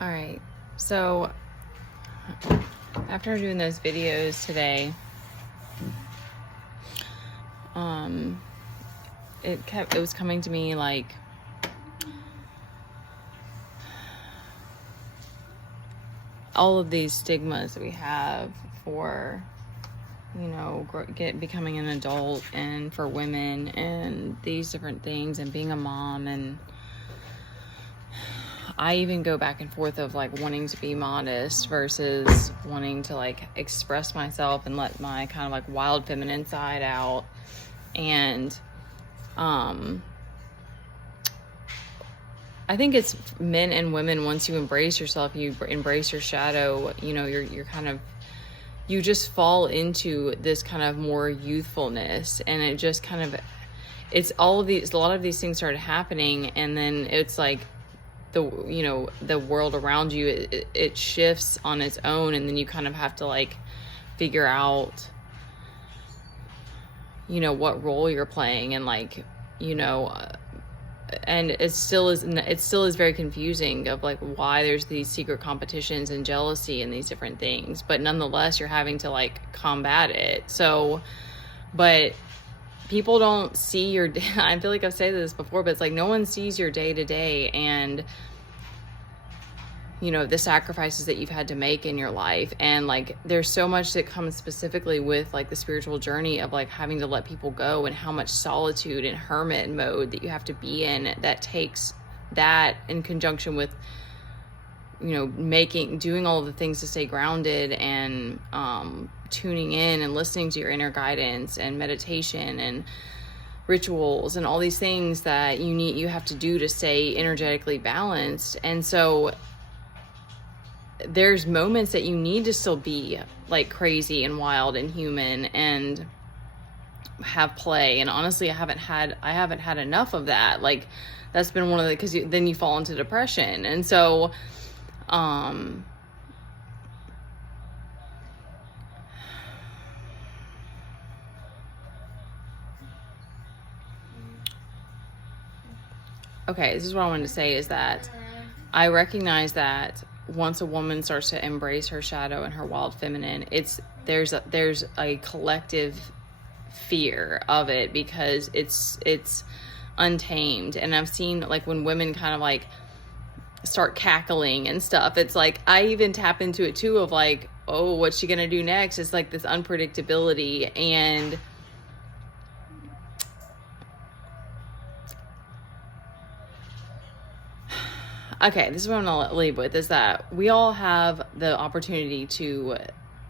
All right. So after doing those videos today, it was coming to me like all of these stigmas that we have for, becoming an adult, and for women and these different things, and being a mom. And I even go back and forth of like wanting to be modest versus wanting to like express myself and let my kind of like wild feminine side out. And I think it's men and women, once you embrace yourself, you embrace your shadow, you're kind of, you just fall into this kind of more youthfulness, and it just kind of, it's all of these, a lot of these things started happening, and then it's like the world around you, it shifts on its own, and then you kind of have to like figure out, what role you're playing, and like, and it still is very confusing of like why there's these secret competitions and jealousy and these different things, but nonetheless you're having to like combat it. So, but people don't see your I feel like I've said this before, but it's like no one sees your day to day, and the sacrifices that you've had to make in your life. And like there's so much that comes specifically with like the spiritual journey of like having to let people go, and how much solitude and hermit mode that you have to be in, that takes that in conjunction with doing all of the things to stay grounded, and tuning in and listening to your inner guidance, and meditation and rituals and all these things that you have to do to stay energetically balanced. And so there's moments that you need to still be like crazy and wild and human and have play. And honestly, I haven't had enough of that. Like that's been one of the, because then you fall into depression. And so okay, this is what I wanted to say, is that I recognize that once a woman starts to embrace her shadow and her wild feminine, there's a collective fear of it, because it's untamed. And I've seen like when women kind of like start cackling and stuff, it's like I even tap into it too, of like, oh, what's she gonna do next? It's like this unpredictability. And okay, this is what I'm gonna leave with, is that we all have the opportunity to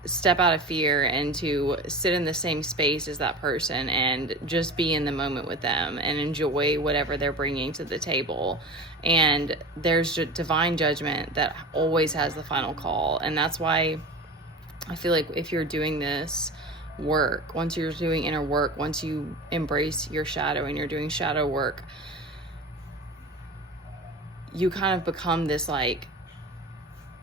step out of fear and to sit in the same space as that person and just be in the moment with them and enjoy whatever they're bringing to the table. And there's divine judgment that always has the final call. And that's why I feel like if you're doing this work, once you're doing inner work, once you embrace your shadow and you're doing shadow work, you kind of become this like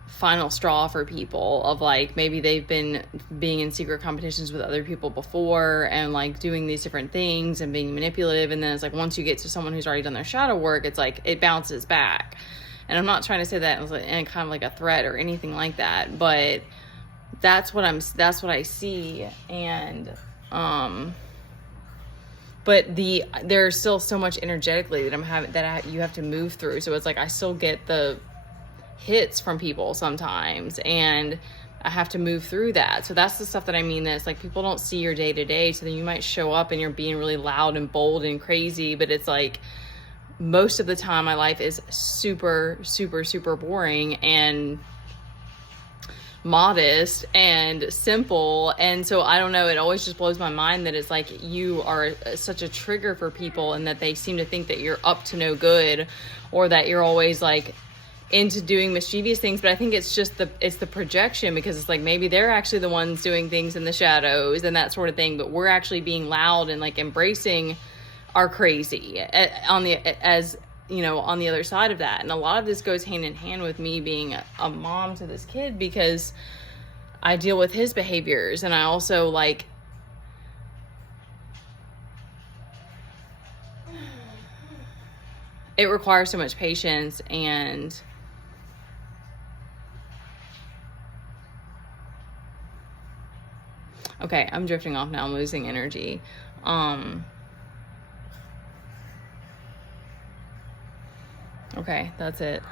final straw for people of like, maybe they've been being in secret competitions with other people before and like doing these different things and being manipulative. And then it's like, once you get to someone who's already done their shadow work, it's like it bounces back. And I'm not trying to say that in kind of like a threat or anything like that, but that's what I see. And but there's still so much energetically that you have to move through. So it's like I still get the hits from people sometimes, and I have to move through that. So that's the stuff that I mean, that's like people don't see your day to day. So then you might show up and you're being really loud and bold and crazy, but it's like most of the time my life is super, super, super boring and modest and simple. And so I don't know, it always just blows my mind that it's like you are such a trigger for people, and that they seem to think that you're up to no good, or that you're always like into doing mischievous things. But I think it's just the projection, because it's like maybe they're actually the ones doing things in the shadows and that sort of thing, but we're actually being loud and like embracing our crazy on the other side of that. And a lot of this goes hand in hand with me being a mom to this kid, because I deal with his behaviors, and I also like it requires so much patience and Okay, I'm drifting off now. I'm losing energy. Okay, that's it.